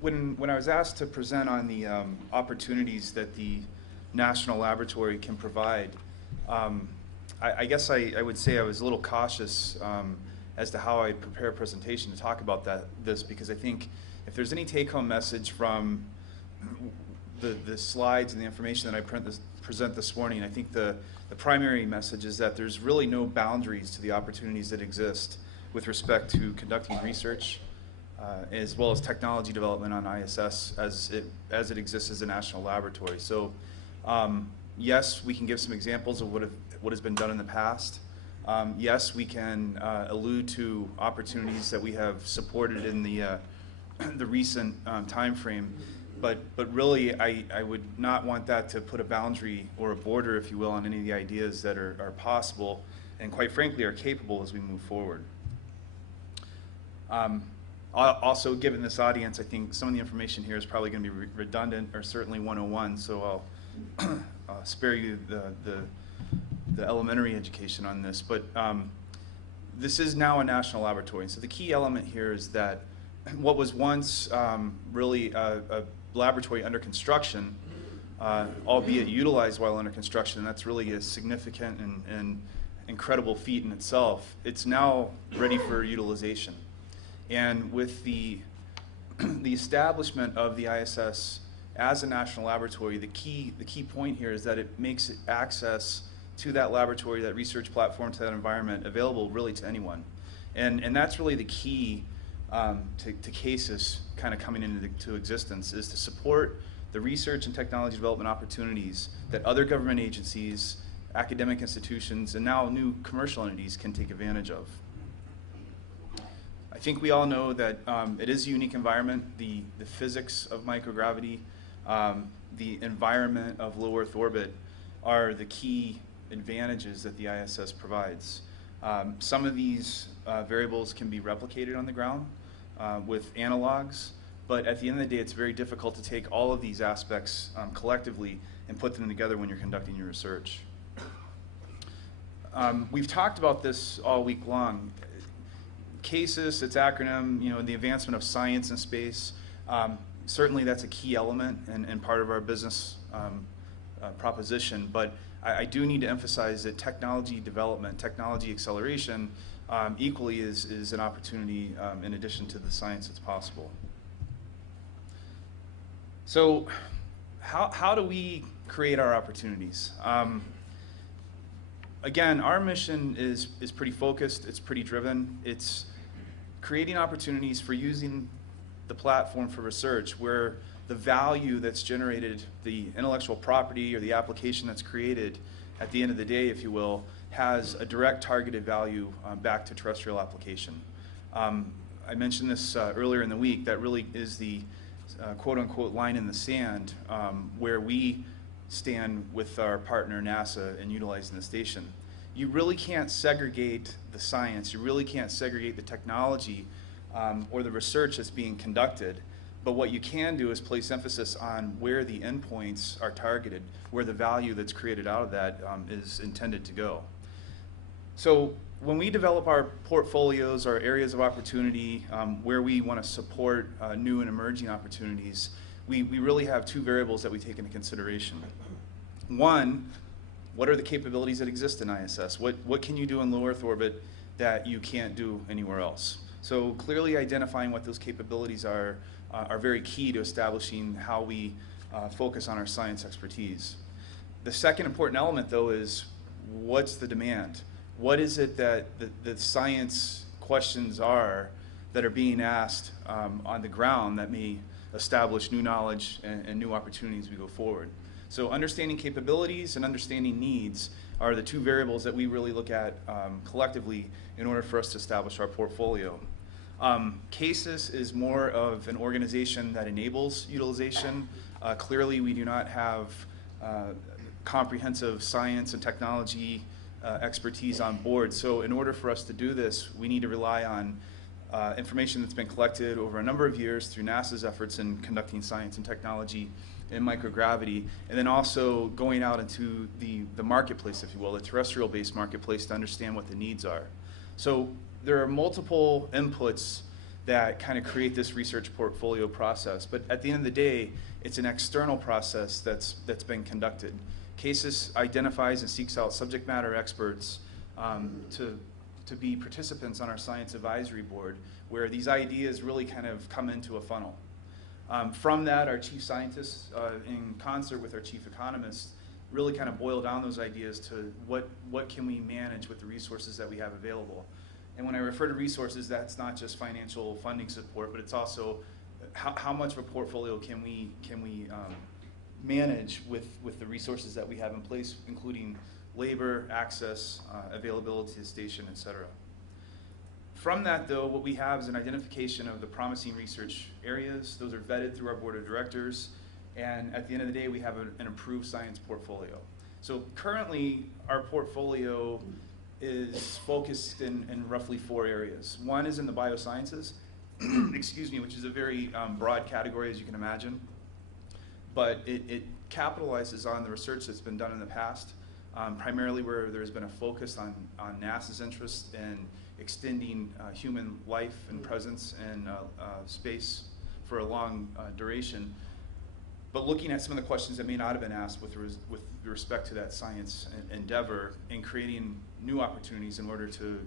when I was asked to present on the opportunities that the National Laboratory can provide, I guess I would say I was a little cautious as to how I prepare a presentation to talk about this, because I think if there's any take-home message from the slides and the information that I present this morning, I think the primary message is that there's really no boundaries to the opportunities that exist with respect to conducting research, as well as technology development on ISS as it exists as a national laboratory. So yes, we can give some examples of what has been done in the past. Yes, we can allude to opportunities that we have supported in the recent time frame, but really I would not want that to put a boundary or a border, if you will, on any of the ideas that are possible and, quite frankly, are capable as we move forward. Also, given this audience, I think some of the information here is probably going to be redundant, or certainly 101, so I'll spare you the elementary education on this. But this is now a national laboratory, so the key element here is that what was once really a laboratory under construction, albeit utilized while under construction, and that's really a significant and incredible feat in itself, it's now ready for utilization. And with the establishment of the ISS as a national laboratory, the key point here is that it makes access to that laboratory, that research platform, to that environment available really to anyone. And that's really the key to CASIS kind of coming into existence, is to support the research and technology development opportunities that other government agencies, academic institutions, and now new commercial entities can take advantage of. I think we all know that it is a unique environment. The physics of microgravity, the environment of low Earth orbit are the key advantages that the ISS provides. Some of these variables can be replicated on the ground with analogs, but at the end of the day, it's very difficult to take all of these aspects collectively and put them together when you're conducting your research. We've talked about this all week long. CASIS, its acronym, the advancement of science and space, certainly that's a key element and part of our business proposition, but I do need to emphasize that technology development, technology acceleration, equally is an opportunity in addition to the science that's possible. So how do we create our opportunities? Again, our mission is pretty focused, it's pretty driven. It's creating opportunities for using the platform for research where the value that's generated, the intellectual property or the application that's created at the end of the day, if you will, has a direct targeted value back to terrestrial application. I mentioned this earlier in the week. That really is the quote-unquote line in the sand where we stand with our partner NASA in utilizing the station. You really can't segregate the science, you really can't segregate the technology or the research that's being conducted, but what you can do is place emphasis on where the endpoints are targeted, where the value that's created out of that is intended to go. So when we develop our portfolios, our areas of opportunity, where we want to support new and emerging opportunities, we really have two variables that we take into consideration. One, what are the capabilities that exist in ISS? What can you do in low Earth orbit that you can't do anywhere else? So clearly identifying what those capabilities are very key to establishing how we focus on our science expertise. The second important element, though, is what's the demand? What is it that the science questions are that are being asked on the ground that may establish new knowledge and new opportunities as we go forward? So understanding capabilities and understanding needs are the two variables that we really look at collectively in order for us to establish our portfolio. CASIS is more of an organization that enables utilization. Clearly, we do not have comprehensive science and technology expertise on board. So in order for us to do this, we need to rely on information that's been collected over a number of years through NASA's efforts in conducting science and technology in microgravity, and then also going out into the marketplace, if you will, the terrestrial-based marketplace, to understand what the needs are. So there are multiple inputs that kind of create this research portfolio process. But at the end of the day, it's an external process that's been conducted. CASIS identifies and seeks out subject matter experts to be participants on our science advisory board, where these ideas really kind of come into a funnel. From that, our chief scientists, in concert with our chief economists, really kind of boil down those ideas to what can we manage with the resources that we have available. And when I refer to resources, that's not just financial funding support, but it's also how much of a portfolio can we manage with the resources that we have in place, including labor, access, availability to the station, et cetera. From that, though, what we have is an identification of the promising research areas. Those are vetted through our board of directors, and at the end of the day, we have an improved science portfolio. So currently, our portfolio is focused in roughly 4 areas. One is in the biosciences, excuse me, which is a very broad category, as you can imagine, but it capitalizes on the research that's been done in the past, primarily where there's been a focus on NASA's interest in extending human life and presence in space for a long duration, but looking at some of the questions that may not have been asked with respect to that science endeavor, and creating new opportunities in order to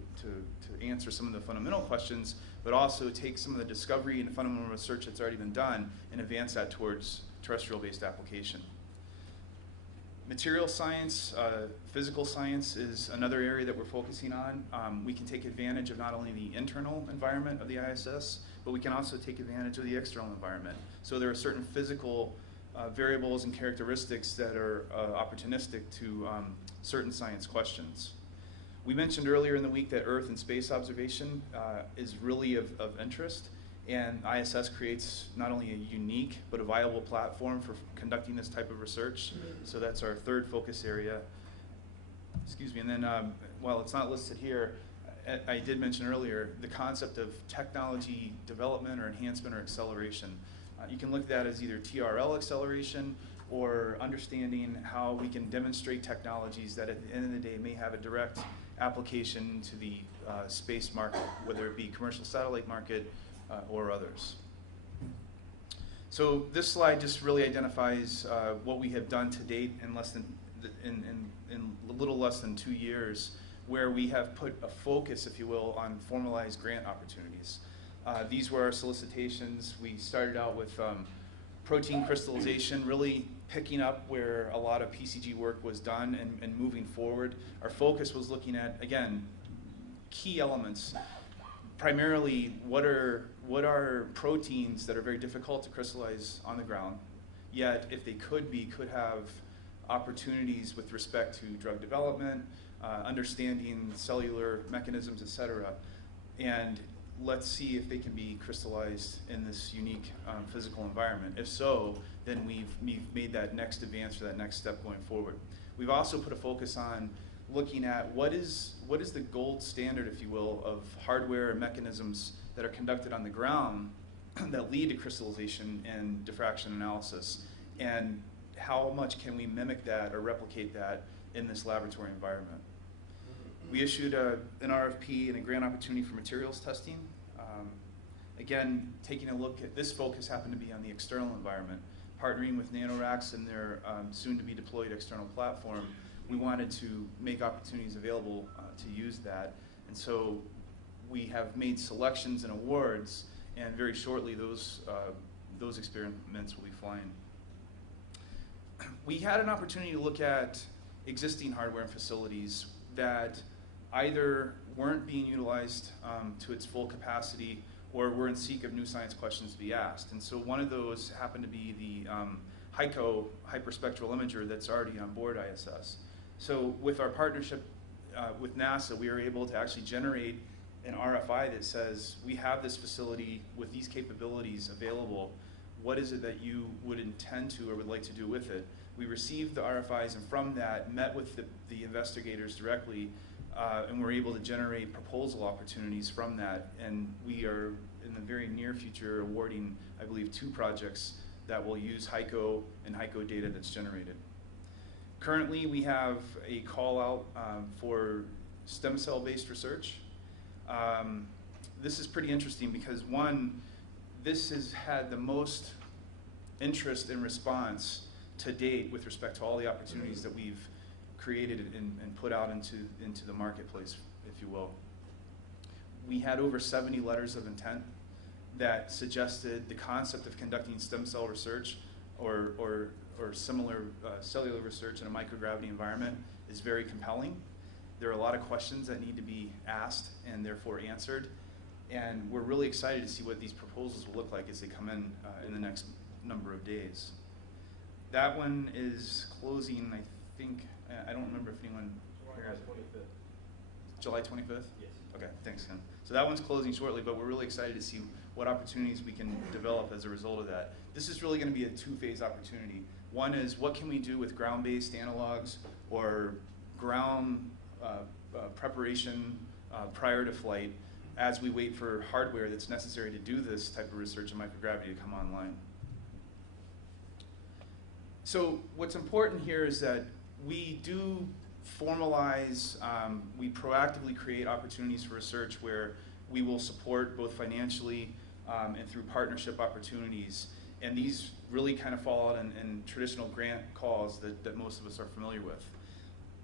answer some of the fundamental questions, but also take some of the discovery and fundamental research that's already been done and advance that towards terrestrial-based application. Material science, physical science is another area that we're focusing on. We can take advantage of not only the internal environment of the ISS, but we can also take advantage of the external environment. So there are certain physical variables and characteristics that are opportunistic to certain science questions. We mentioned earlier in the week that Earth and space observation is really of interest, and ISS creates not only a unique but a viable platform for conducting this type of research. So that's our third focus area. Excuse me, and then while it's not listed here, I did mention earlier the concept of technology development or enhancement or acceleration. You can look at that as either TRL acceleration or understanding how we can demonstrate technologies that at the end of the day may have a direct application to the space market, whether it be commercial satellite market or others. So this slide just really identifies what we have done to date in a little less than 2 years, where we have put a focus, if you will, on formalized grant opportunities. These were our solicitations. We started out with protein crystallization, really picking up where a lot of PCG work was done and moving forward. Our focus was looking at, again, key elements. Primarily, what are proteins that are very difficult to crystallize on the ground, yet if they could have opportunities with respect to drug development, understanding cellular mechanisms, et cetera, and let's see if they can be crystallized in this unique physical environment. If so, then we've made that next advance or that next step going forward. We've also put a focus on looking at what is the gold standard, if you will, of hardware and mechanisms that are conducted on the ground that lead to crystallization and diffraction analysis, and how much can we mimic that or replicate that in this laboratory environment. We issued an RFP and a grant opportunity for materials testing. Again, taking a look at this focus happened to be on the external environment. Partnering with NanoRacks and their soon-to-be deployed external platform, we wanted to make opportunities available to use that. And so we have made selections and awards, and very shortly those experiments will be flying. We had an opportunity to look at existing hardware and facilities that either weren't being utilized to its full capacity or were in seek of new science questions to be asked. And so one of those happened to be the HICO hyperspectral imager that's already on board ISS. So with our partnership with NASA, we were able to actually generate an RFI that says, we have this facility with these capabilities available. What is it that you would intend to or would like to do with it? We received the RFIs, and from that, met with the investigators directly, and were able to generate proposal opportunities from that. And we are, in the very near future, awarding, I believe, 2 projects that will use HICO and HICO data that's generated. Currently, we have a call out for stem cell-based research. this is pretty interesting because, one, this has had the most interest and response to date with respect to all the opportunities that we've created and put out into the marketplace, if you will. We had over 70 letters of intent that suggested the concept of conducting stem cell research or similar cellular research in a microgravity environment is very compelling. There are a lot of questions that need to be asked and therefore answered, and we're really excited to see what these proposals will look like as they come in the next number of days. That one is closing, I think, I don't remember if anyone here has it. July 25th? Yes. Okay, thanks, Ken. So that one's closing shortly, but we're really excited to see what opportunities we can develop as a result of that. This is really going to be a two-phase opportunity. One is, what can we do with ground-based analogs or ground preparation prior to flight as we wait for hardware that's necessary to do this type of research in microgravity to come online. So what's important here is that we do formalize, we proactively create opportunities for research where we will support both financially and through partnership opportunities. And these really kind of fall out in traditional grant calls that most of us are familiar with.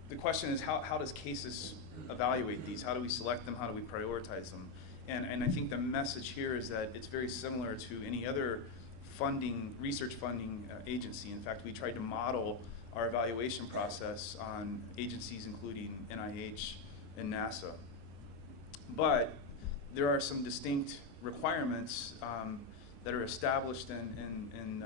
The question is, how does CASIS evaluate these? How do we select them? How do we prioritize them? And I think the message here is that it's very similar to any other research funding agency. In fact, we tried to model our evaluation process on agencies including NIH and NASA. But there are some distinct requirements that are established in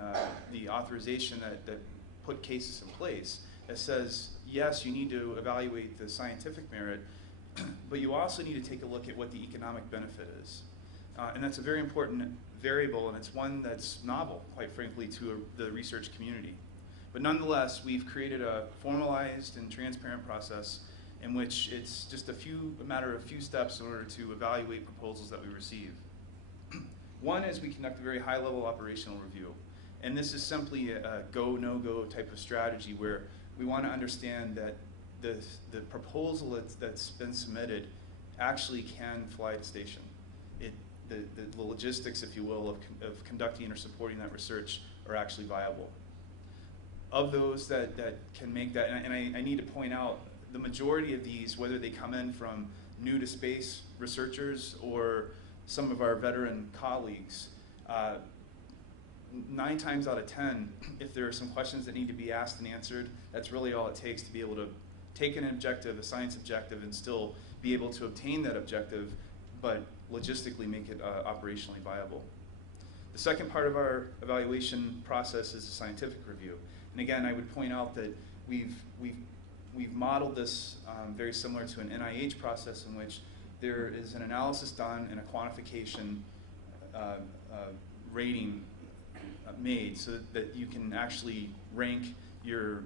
the authorization that put CASIS in place that says, yes, you need to evaluate the scientific merit, but you also need to take a look at what the economic benefit is. And that's a very important variable, and it's one that's novel, quite frankly, to the research community. But nonetheless, we've created a formalized and transparent process in which it's just a matter of a few steps in order to evaluate proposals that we receive. One is we conduct a very high-level operational review. And this is simply a go, no-go type of strategy where we want to understand that the proposal that's been submitted actually can fly to station. The logistics, if you will, of conducting or supporting that research are actually viable. Of those that can make that, and I need to point out, the majority of these, whether they come in from new to space researchers or some of our veteran colleagues, 9 times out of 10, if there are some questions that need to be asked and answered, that's really all it takes to be able to take an objective, a science objective, and still be able to obtain that objective, but logistically make it operationally viable. The second part of our evaluation process is a scientific review. And again, I would point out that we've modeled this very similar to an NIH process in which there is an analysis done and a quantification rating made so that you can actually rank your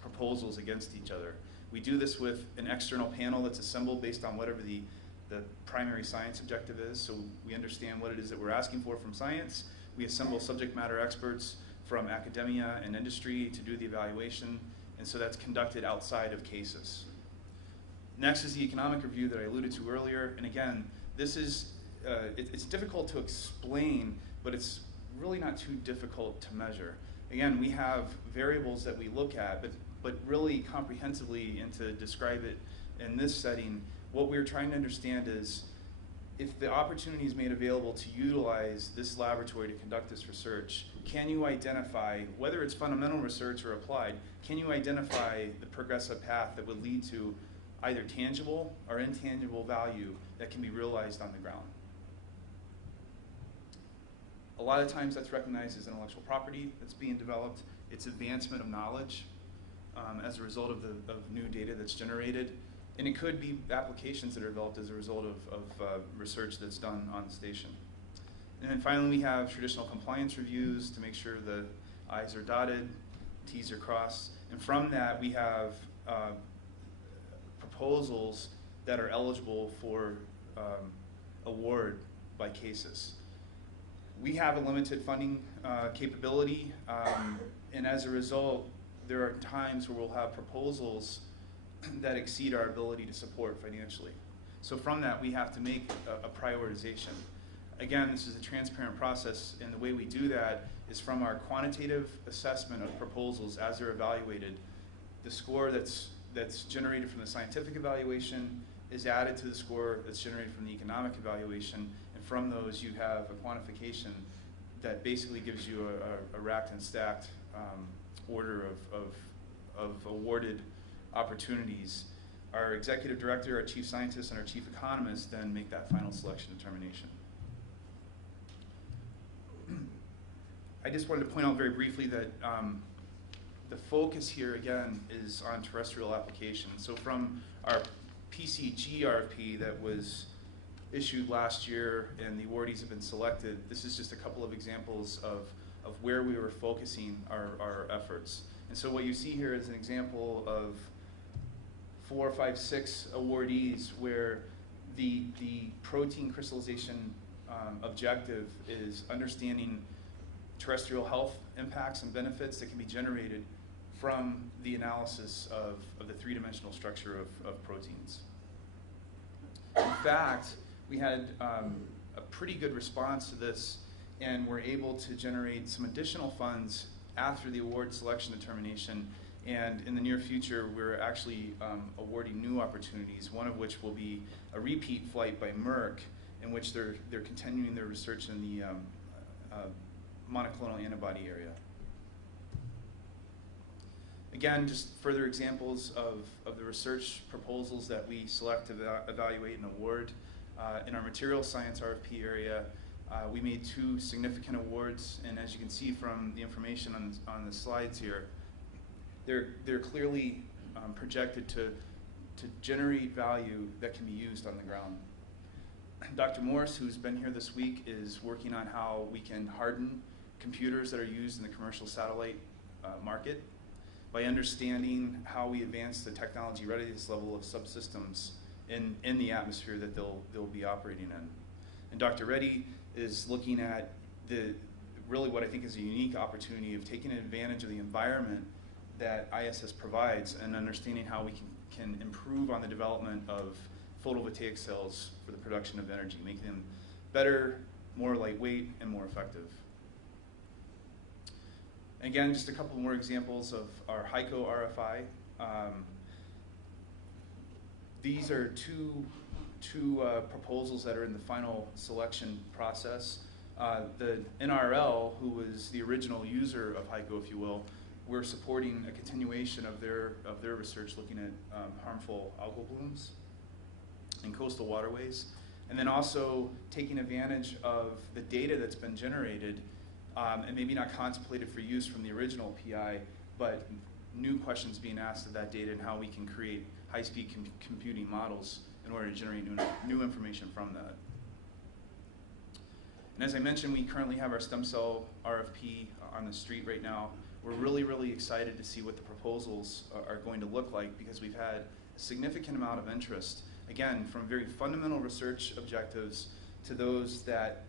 proposals against each other. We do this with an external panel that's assembled based on whatever the primary science objective is, so we understand what it is that we're asking for from science. We assemble subject matter experts from academia and industry to do the evaluation, and so that's conducted outside of CASIS. Next is the economic review that I alluded to earlier, and again, this is, it's difficult to explain, but it's really not too difficult to measure. Again, we have variables that we look at, but really comprehensively, and to describe it in this setting, what we're trying to understand is if the opportunity is made available to utilize this laboratory to conduct this research, can you identify, whether it's fundamental research or applied, can you identify the progressive path that would lead to either tangible or intangible value that can be realized on the ground? A lot of times that's recognized as intellectual property that's being developed. It's advancement of knowledge as a result of new data that's generated. And it could be applications that are developed as a result of research that's done on the station. And then finally, we have traditional compliance reviews to make sure the I's are dotted, T's are crossed. And from that, we have proposals that are eligible for award by CASIS. We have a limited funding capability, and as a result, there are times where we'll have proposals that exceed our ability to support financially. So from that, we have to make a prioritization. Again, this is a transparent process, and the way we do that is from our quantitative assessment of proposals as they're evaluated. The score that's generated from the scientific evaluation is added to the score that's generated from the economic evaluation, and from those you have a quantification that basically gives you a racked and stacked order of awarded opportunities. Our executive director, our chief scientist, and our chief economist then make that final selection determination. I just wanted to point out very briefly that the focus here again is on terrestrial applications. So from our PCG RFP that was issued last year and the awardees have been selected, this is just a couple of examples of where we were focusing our efforts. And so what you see here is an example of 4, 5, 6 awardees where the protein crystallization objective is understanding terrestrial health impacts and benefits that can be generated from the analysis of the three-dimensional structure of proteins. In fact, we had a pretty good response to this, and were able to generate some additional funds after the award selection determination. And in the near future, we're actually awarding new opportunities, one of which will be a repeat flight by Merck, in which they're continuing their research in the monoclonal antibody area. Again, just further examples of the research proposals that we select to evaluate and award. In our materials science RFP area, we made 2 significant awards, and as you can see from the information on the slides here, they're clearly projected to generate value that can be used on the ground. Dr. Morris, who's been here this week, is working on how we can harden computers that are used in the commercial satellite market by understanding how we advance the technology readiness level of subsystems in the atmosphere that they'll be operating in. And Dr. Reddy is looking at really what I think is a unique opportunity of taking advantage of the environment that ISS provides and understanding how we can improve on the development of photovoltaic cells for the production of energy, making them better, more lightweight, and more effective. Again, just a couple more examples of our HYCO RFI. These are two proposals that are in the final selection process. The NRL, who was the original user of HYCO, if you will, we're supporting a continuation of their research looking at harmful algal blooms in coastal waterways, and then also taking advantage of the data that's been generated and maybe not contemplated for use from the original PI, but new questions being asked of that data and how we can create high-speed computing models in order to generate new information from that. And as I mentioned, we currently have our stem cell RFP on the street right now. We're really, really excited to see what the proposals are going to look like, because we've had a significant amount of interest, again, from very fundamental research objectives to those that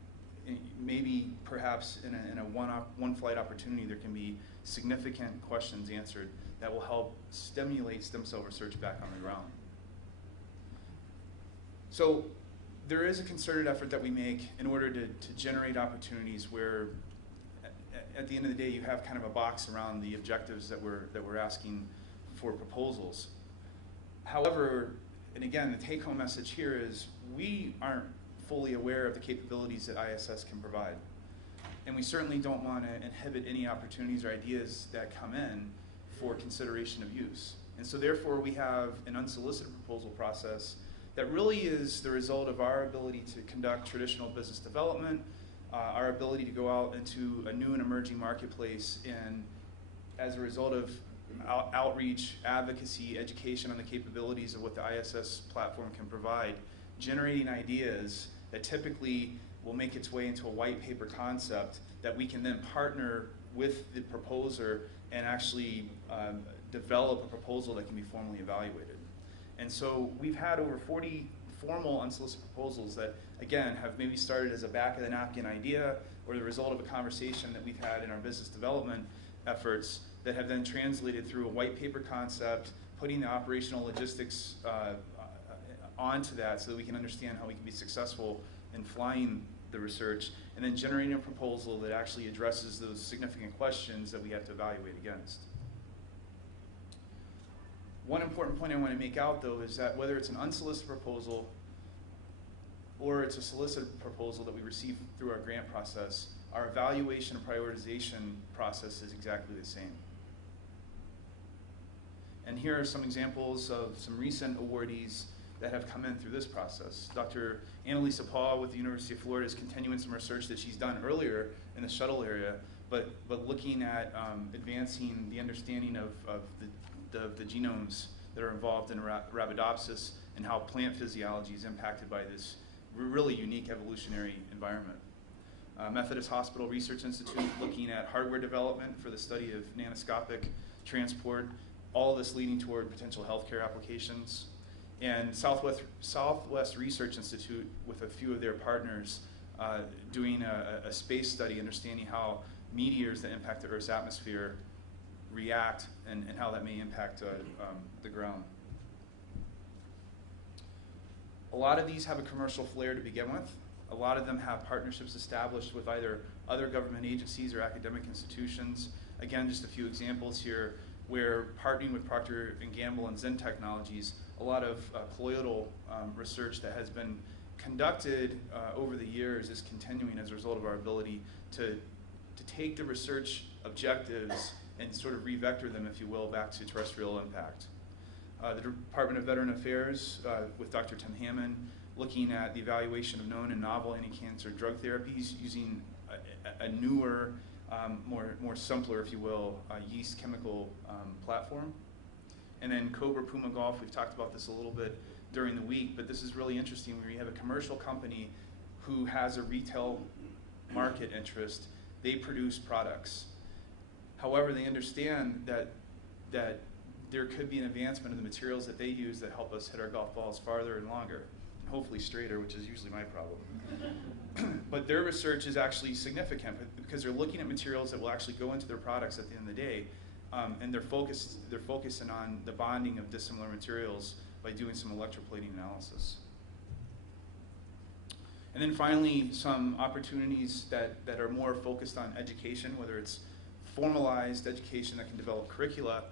maybe perhaps in a one-flight opportunity there can be significant questions answered that will help stimulate stem cell research back on the ground. So there is a concerted effort that we make in order to generate opportunities where at the end of the day you have kind of a box around the objectives that we're asking for proposals. However, and again, the take-home message here is we aren't fully aware of the capabilities that ISS can provide. And we certainly don't want to inhibit any opportunities or ideas that come in for consideration of use. And so therefore we have an unsolicited proposal process that really is the result of our ability to conduct traditional business development, our ability to go out into a new and emerging marketplace, and as a result of outreach, advocacy, education on the capabilities of what the ISS platform can provide, generating ideas that typically will make its way into a white paper concept that we can then partner with the proposer and actually develop a proposal that can be formally evaluated. And so we've had over 40 formal unsolicited proposals that, again, have maybe started as a back-of-the-napkin idea or the result of a conversation that we've had in our business development efforts that have then translated through a white paper concept, putting the operational logistics onto that so that we can understand how we can be successful in flying the research, and then generating a proposal that actually addresses those significant questions that we have to evaluate against. One important point I want to make out, though, is that whether it's an unsolicited proposal or it's a solicited proposal that we receive through our grant process, our evaluation and prioritization process is exactly the same. And here are some examples of some recent awardees that have come in through this process. Dr. Annalisa Paul with the University of Florida is continuing some research that she's done earlier in the shuttle area, but looking at advancing the understanding of the genomes that are involved in Arabidopsis and how plant physiology is impacted by this really unique evolutionary environment. Methodist Hospital Research Institute looking at hardware development for the study of nanoscopic transport, all of this leading toward potential healthcare applications. And Southwest Research Institute with a few of their partners doing a space study, understanding how meteors that impact the Earth's atmosphere react and how that may impact the ground. A lot of these have a commercial flair to begin with. A lot of them have partnerships established with either other government agencies or academic institutions. Again, just a few examples here where partnering with Procter & Gamble and Zen Technologies, a lot of colloidal research that has been conducted over the years is continuing as a result of our ability to take the research objectives and sort of re-vector them, if you will, back to terrestrial impact. The Department of Veteran Affairs with Dr. Tim Hammond looking at the evaluation of known and novel anti-cancer drug therapies using a newer, more simpler, if you will, yeast chemical platform. And then Cobra Puma Golf, we've talked about this a little bit during the week, but this is really interesting where you have a commercial company who has a retail market interest. They produce products. However, they understand that there could be an advancement in the materials that they use that help us hit our golf balls farther and longer, and hopefully straighter, which is usually my problem. But their research is actually significant because they're looking at materials that will actually go into their products at the end of the day, and they're focusing on the bonding of dissimilar materials by doing some electroplating analysis. And then finally, some opportunities that are more focused on education, whether it's formalized education that can develop curricula,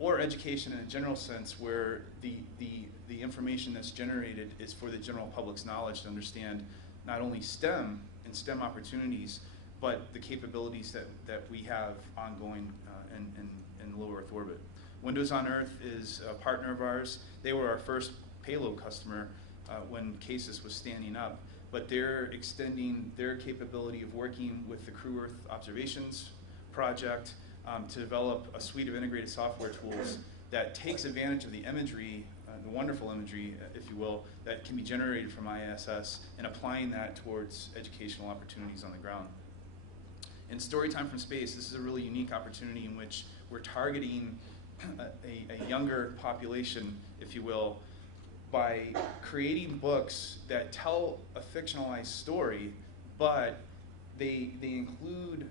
or education in a general sense where the information that's generated is for the general public's knowledge to understand not only STEM and STEM opportunities, but the capabilities that we have ongoing in low Earth orbit. Windows on Earth is a partner of ours. They were our first payload customer when CASIS was standing up, but they're extending their capability of working with the Crew Earth Observations Project to develop a suite of integrated software tools that takes advantage of the imagery, the wonderful imagery, if you will, that can be generated from ISS and applying that towards educational opportunities on the ground. In Storytime from Space, this is a really unique opportunity in which we're targeting a younger population, if you will, by creating books that tell a fictionalized story, but they include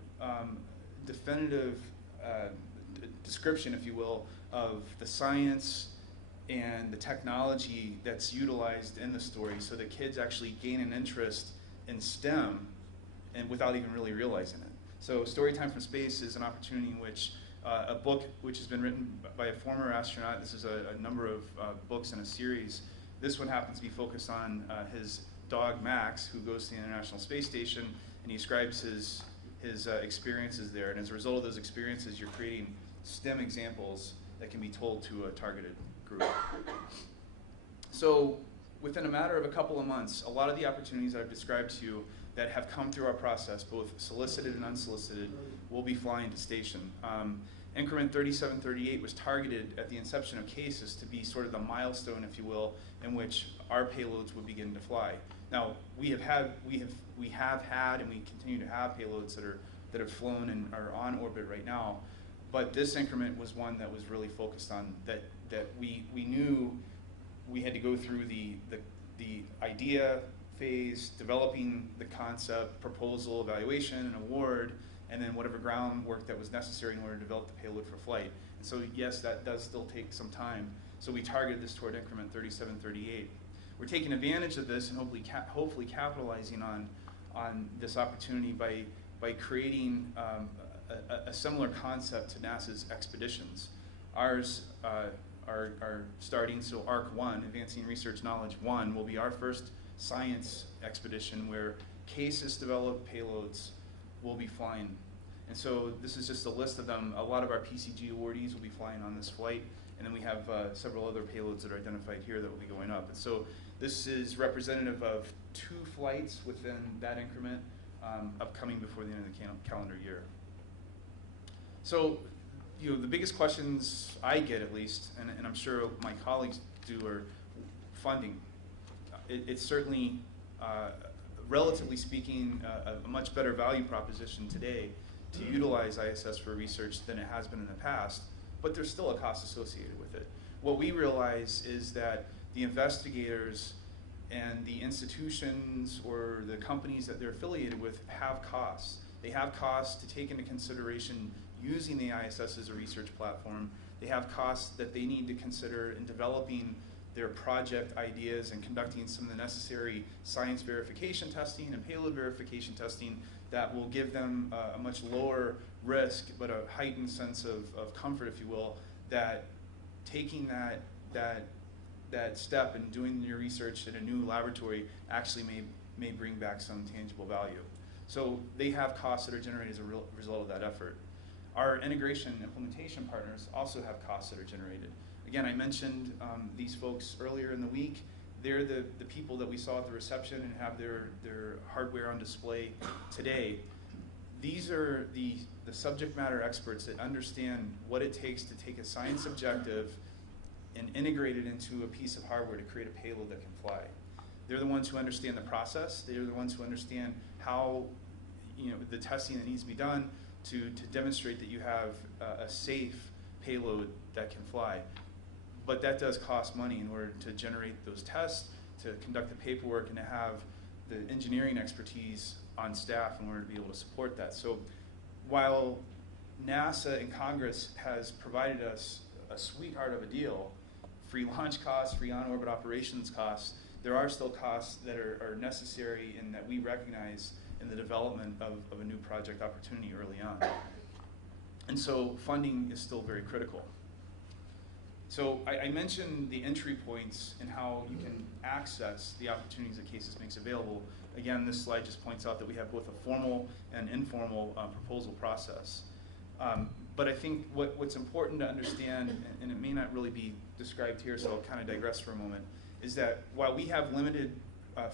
definitive description, if you will, of the science and the technology that's utilized in the story so that kids actually gain an interest in STEM and without even really realizing it. So Storytime from Space is an opportunity in which a book which has been written by a former astronaut, this is a number of books in a series. This one happens to be focused on his dog Max, who goes to the International Space Station, and he describes his experiences there. And as a result of those experiences, you're creating STEM examples that can be told to a targeted group. So within a matter of a couple of months, a lot of the opportunities that I've described to you that have come through our process, both solicited and unsolicited, will be flying to station. Increment 3738 was targeted at the inception of CASIS to be sort of the milestone, if you will, in which our payloads would begin to fly. Now, we have had and we continue to have payloads that have flown and are on orbit right now, but this increment was one that was really focused on that we knew we had to go through the idea phase, developing the concept, proposal, evaluation, and award, and then whatever groundwork that was necessary in order to develop the payload for flight. And so yes, that does still take some time. So we targeted this toward increment 3738. we're taking advantage of this and hopefully capitalizing on this opportunity by creating a similar concept to NASA's expeditions. Ours are starting, so ARC-1, Advancing Research Knowledge 1, will be our first science expedition where CASIS developed payloads will be flying. And so this is just a list of them. A lot of our PCG awardees will be flying on this flight, and then we have several other payloads that are identified here that will be going up. And so this is representative of 2 flights within that increment upcoming before the end of the calendar year. So, you know, the biggest questions I get, at least, and I'm sure my colleagues do, are funding. It's certainly, relatively speaking, a much better value proposition today to utilize ISS for research than it has been in the past, but there's still a cost associated with it. What we realize is that the investigators and the institutions or the companies that they're affiliated with have costs. They have costs to take into consideration using the ISS as a research platform. They have costs that they need to consider in developing their project ideas and conducting some of the necessary science verification testing and payload verification testing that will give them a much lower risk, but a heightened sense of comfort, if you will, that taking that step and doing your research in a new laboratory actually may bring back some tangible value. So they have costs that are generated as a result of that effort. Our integration and implementation partners also have costs that are generated. Again, I mentioned these folks earlier in the week. They're the people that we saw at the reception and have their hardware on display today. These are the subject matter experts that understand what it takes to take a science objective and integrate it into a piece of hardware to create a payload that can fly. They're the ones who understand the process. They're the ones who understand how, you know, the testing that needs to be done to demonstrate that you have a safe payload that can fly. But that does cost money in order to generate those tests, to conduct the paperwork, and to have the engineering expertise on staff in order to be able to support that. So while NASA and Congress has provided us a sweetheart of a deal, free launch costs, free on-orbit operations costs, there are still costs that are necessary and that we recognize in the development of a new project opportunity early on. And so funding is still very critical. So I mentioned the entry points and how you can access the opportunities that CASIS makes available. Again, this slide just points out that we have both a formal and informal proposal process. But I think what's important to understand, and it may not really be described here, so I'll kind of digress for a moment, is that while we have limited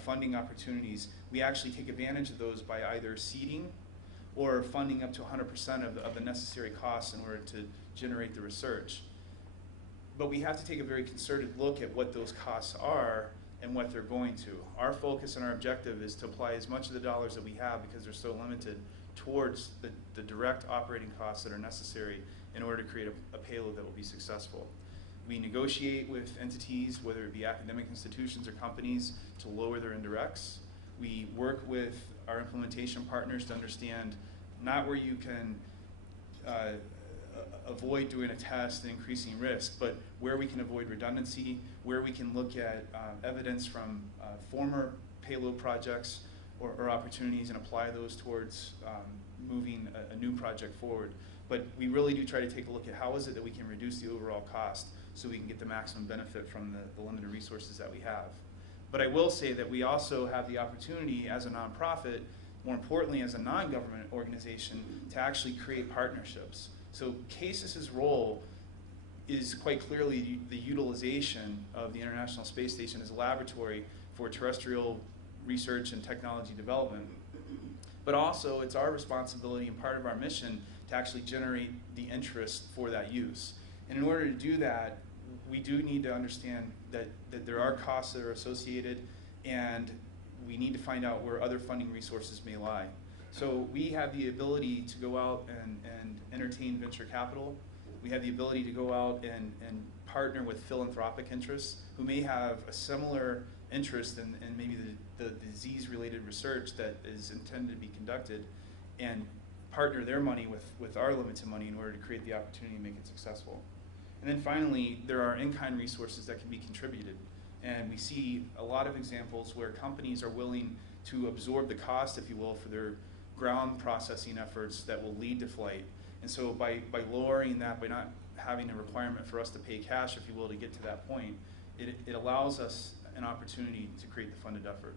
funding opportunities, we actually take advantage of those by either seeding or funding up to 100% of the necessary costs in order to generate the research. But we have to take a very concerted look at what those costs are and what they're going to. Our focus and our objective is to apply as much of the dollars that we have, because they're so limited, towards the direct operating costs that are necessary in order to create a payload that will be successful. We negotiate with entities, whether it be academic institutions or companies, to lower their indirects. We work with our implementation partners to understand not where you can avoid doing a test and increasing risk, but where we can avoid redundancy, where we can look at evidence from former payload projects or opportunities and apply those towards moving a new project forward. But we really do try to take a look at how is it that we can reduce the overall cost so we can get the maximum benefit from the limited resources that we have. But I will say that we also have the opportunity as a nonprofit, more importantly as a non-government organization, to actually create partnerships. So CASIS's role is quite clearly the utilization of the International Space Station as a laboratory for terrestrial research and technology development. But also it's our responsibility and part of our mission to actually generate the interest for that use. And in order to do that, we do need to understand that there are costs that are associated, and we need to find out where other funding resources may lie. So we have the ability to go out and entertain venture capital. We have the ability to go out and partner with philanthropic interests who may have a similar interest in maybe the disease-related research that is intended to be conducted, and partner their money with our limited money in order to create the opportunity to make it successful. And then finally, there are in-kind resources that can be contributed. And we see a lot of examples where companies are willing to absorb the cost, if you will, for their ground processing efforts that will lead to flight. And so by lowering that, by not having a requirement for us to pay cash, if you will, to get to that point, it allows us an opportunity to create the funded effort.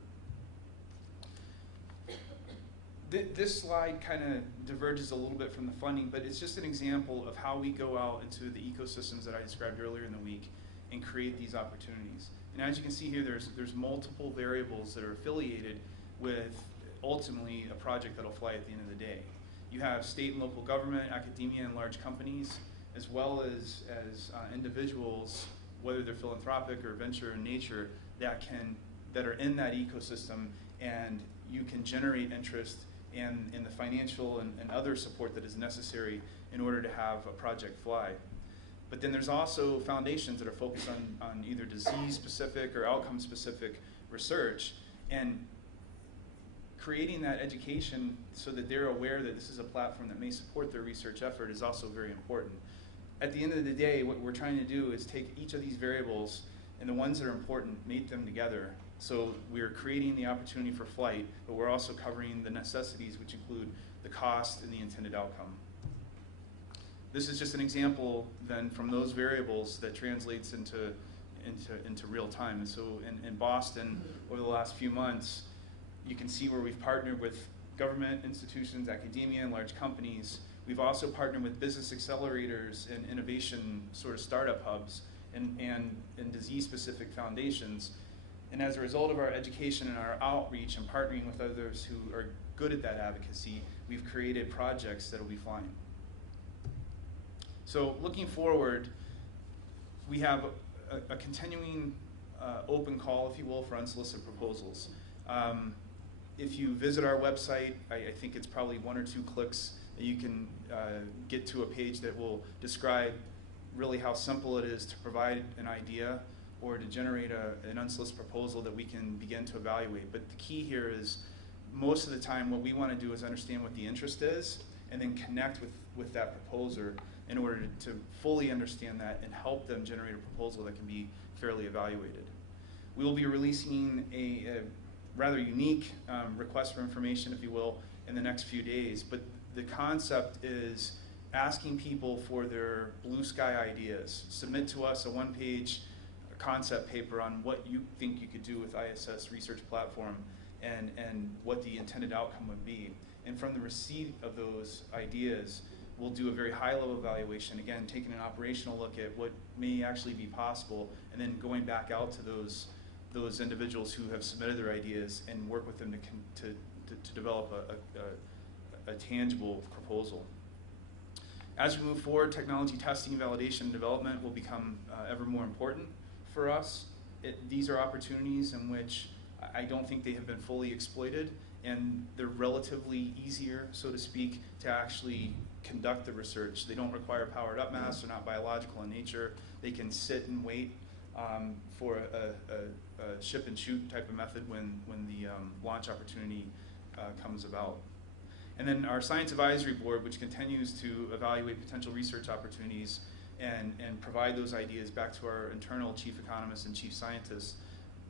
This slide kind of diverges a little bit from the funding, but it's just an example of how we go out into the ecosystems that I described earlier in the week and create these opportunities. And as you can see here, there's multiple variables that are affiliated with ultimately a project that'll fly at the end of the day. You have state and local government, academia, and large companies, as well as individuals, whether they're philanthropic or venture in nature, that are in that ecosystem, and you can generate interest in the financial and other support that is necessary in order to have a project fly. But then there's also foundations that are focused on either disease-specific or outcome-specific research, and creating that education so that they're aware that this is a platform that may support their research effort is also very important. At the end of the day, what we're trying to do is take each of these variables and the ones that are important, mate them together. So we're creating the opportunity for flight, but we're also covering the necessities, which include the cost and the intended outcome. This is just an example then from those variables that translates into real time. And so in Boston, over the last few months, you can see where we've partnered with government institutions, academia, and large companies. We've also partnered with business accelerators and innovation sort of startup hubs and disease-specific foundations. And as a result of our education and our outreach and partnering with others who are good at that advocacy, we've created projects that will be flying. So looking forward, we have a continuing open call, if you will, for unsolicited proposals. If you visit our website, I think it's probably 1 or 2 clicks that you can get to a page that will describe really how simple it is to provide an idea or to generate an unsolicited proposal that we can begin to evaluate. But the key here is, most of the time what we want to do is understand what the interest is and then connect with that proposer in order to fully understand that and help them generate a proposal that can be fairly evaluated. We will be releasing a rather unique request for information, if you will, in the next few days. But the concept is asking people for their blue sky ideas. Submit to us a 1-page concept paper on what you think you could do with ISS Research Platform and what the intended outcome would be. And from the receipt of those ideas, we'll do a very high-level evaluation, again, taking an operational look at what may actually be possible, and then going back out to those individuals who have submitted their ideas and work with them to develop a tangible proposal. As we move forward, technology testing, validation, and development will become ever more important for us. These are opportunities in which I don't think they have been fully exploited, and they're relatively easier, so to speak, to actually conduct the research. They don't require powered up masks, they're not biological in nature. They can sit and wait for a ship and shoot type of method when the launch opportunity comes about. And then our Science Advisory Board, which continues to evaluate potential research opportunities and provide those ideas back to our internal chief economists and chief scientists,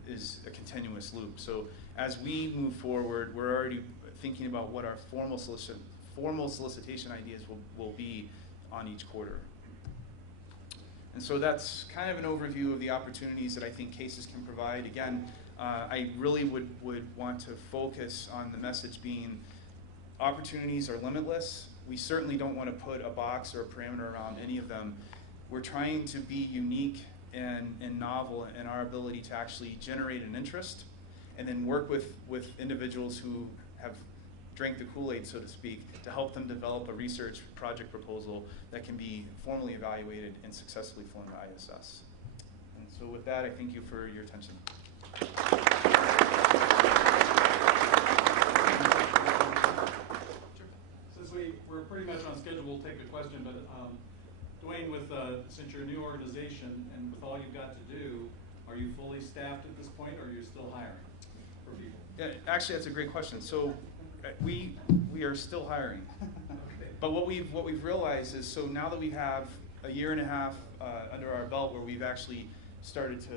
is a continuous loop. So as we move forward, we're already thinking about what our formal solicitation ideas will be on each quarter. And so that's kind of an overview of the opportunities that I think CASIS can provide. Again, I really would want to focus on the message being opportunities are limitless. We certainly don't want to put a box or a parameter around any of them. We're trying to be unique and novel in our ability to actually generate an interest and then work with individuals who have drank the Kool-Aid, so to speak, to help them develop a research project proposal that can be formally evaluated and successfully flown to ISS. And so with that, I thank you for your attention. Since we're pretty much on schedule, we'll take a question, but Duane, since you're a new organization and with all you've got to do, are you fully staffed at this point, or are you still hiring for people? Yeah, actually, that's a great question. So we are still hiring. Okay. But what we've realized is, so now that we have a year and a half under our belt where we've actually started to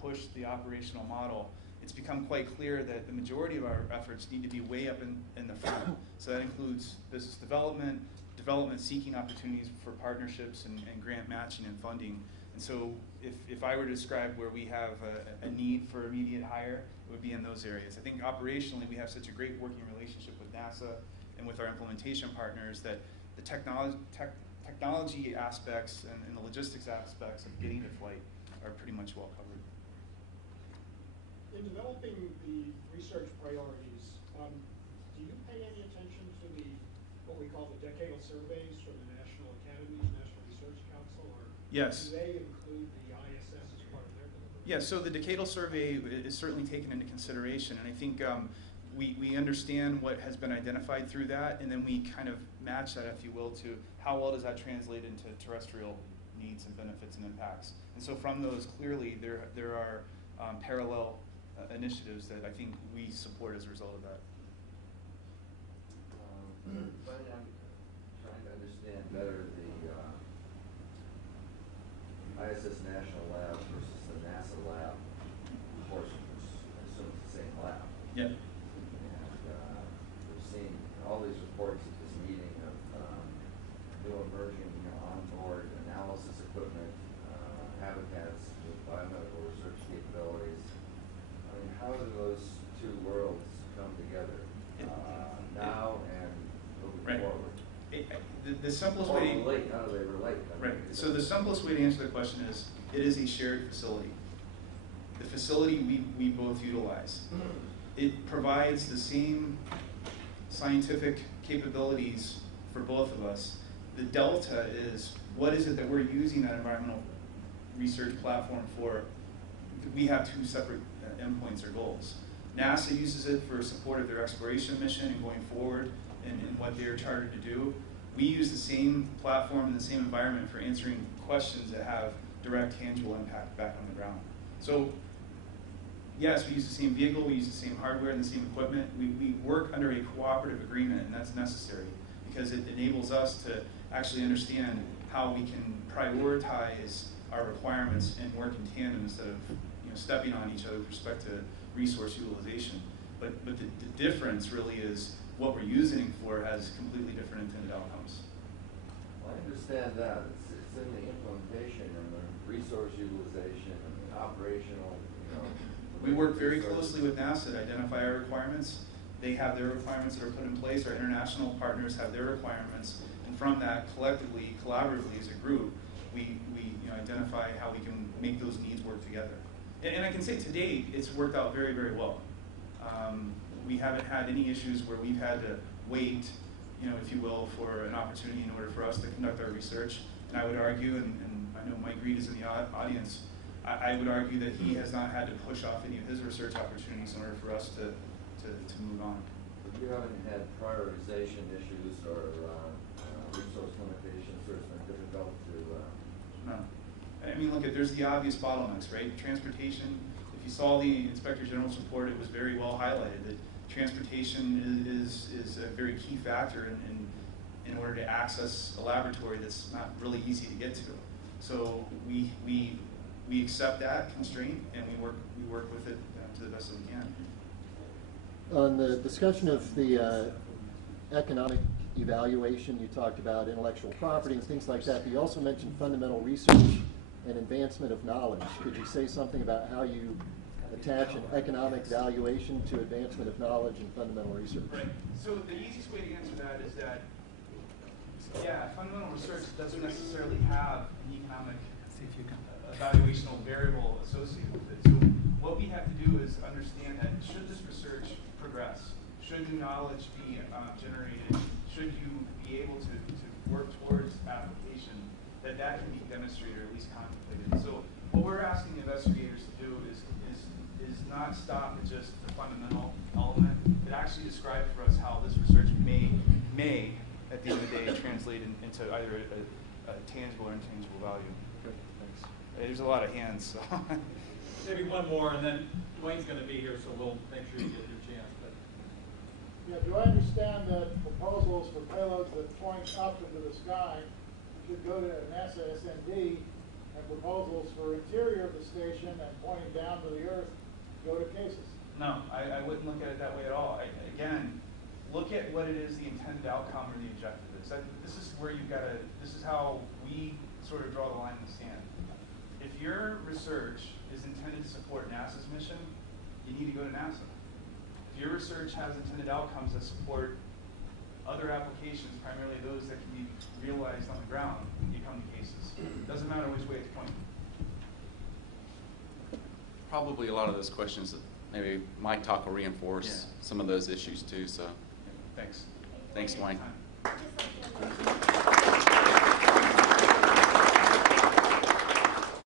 push the operational model, it's become quite clear that the majority of our efforts need to be way up in the front. So that includes business development, seeking opportunities for partnerships and grant matching and funding. And so if I were to describe where we have a need for immediate hire, it would be in those areas. I think operationally we have such a great working relationship with NASA and with our implementation partners that the technology aspects and the logistics aspects of getting to flight are pretty much well covered. In developing the research priorities, do you pay any attention to what we call the decadal surveys from the National Academies, National Research Council, or yes. Do they include the ISS as part of their delivery? Yeah, so the decadal survey is certainly taken into consideration, and I think we understand what has been identified through that, and then we kind of match that, if you will, to how well does that translate into terrestrial needs and benefits and impacts. And so from those, clearly there are parallel initiatives that I think we support as a result of that. I'm trying to understand better the ISS National Lab versus the NASA Lab portions. I assume it's the same lab. Yeah. And we've seen all these reports at this meeting of new emerging onboard analysis equipment, habitats with biomedical research capabilities. I mean, how do those two worlds come together now and moving forward? The simplest Or way. relate, how do they relate? Right. So the simplest way to answer the question is, it is a shared facility. The facility we both utilize. It provides the same scientific capabilities for both of us. The delta is, what is it that we're using that environmental research platform for? We have two separate endpoints or goals. NASA uses it for support of their exploration mission and going forward and what they're chartered to do. We use the same platform and the same environment for answering questions that have direct, tangible impact back on the ground. So, yes, we use the same vehicle, we use the same hardware and the same equipment. We work under a cooperative agreement, and that's necessary because it enables us to actually understand how we can prioritize our requirements and work in tandem instead of stepping on each other with respect to resource utilization. But the difference really is what we're using it for has completely different intended outcomes. Well, I understand that. It's in the implementation and the resource utilization and the operational, We work very closely with NASA to identify our requirements. They have their requirements that are put in place. Our international partners have their requirements. And from that, collectively, collaboratively as a group, we identify how we can make those needs work together. And I can say to date, it's worked out very, very well. We haven't had any issues where we've had to wait, if you will, for an opportunity in order for us to conduct our research. And I would argue, and I know Mike Reed is in the audience, I would argue that he has not had to push off any of his research opportunities in order for us to move on. But you haven't had prioritization issues or resource limitations where it's been difficult to... No. I mean, look, there's the obvious bottlenecks, right? Transportation, if you saw the Inspector General's report, it was very well highlighted that transportation is a very key factor in order to access a laboratory that's not really easy to get to. So we accept that constraint and we work with it to the best that we can. On the discussion of the economic evaluation, you talked about intellectual property and things like that, but you also mentioned fundamental research and advancement of knowledge. Could you say something about how you attach an economic valuation to advancement of knowledge and fundamental research? Right. So the easiest way to answer that is that, yeah, fundamental research doesn't necessarily have an economic evaluational variable associated with it. So what we have to do is understand that should this research progress, should new knowledge be generated, should you be able to work towards application, that can be demonstrated or at least contemplated. So what we're asking the investigators to do is not stop at just the fundamental element, but actually describe for us how this research may at the end of the day translate into either a tangible or intangible value. Okay, thanks. There's a lot of hands. So. Maybe one more, and then Duane's going to be here, so we'll make sure you get your chance. But Yeah, do I understand that proposals for payloads that point up into the sky should go to NASA SND and proposals for interior of the station and pointing down to the earth, go to CASIS. No, I wouldn't look at it that way at all. Again, look at what it is the intended outcome or the objective is. This is where you've got to, this is how we sort of draw the line in the sand. If your research is intended to support NASA's mission, you need to go to NASA. If your research has intended outcomes that support other applications, primarily those that can be realized on the ground, you come to CASIS. Doesn't matter which way it's pointing. Probably a lot of those questions that maybe Mike talk will reinforce some of those issues too. So Thanks. thanks, Dwayne. Time.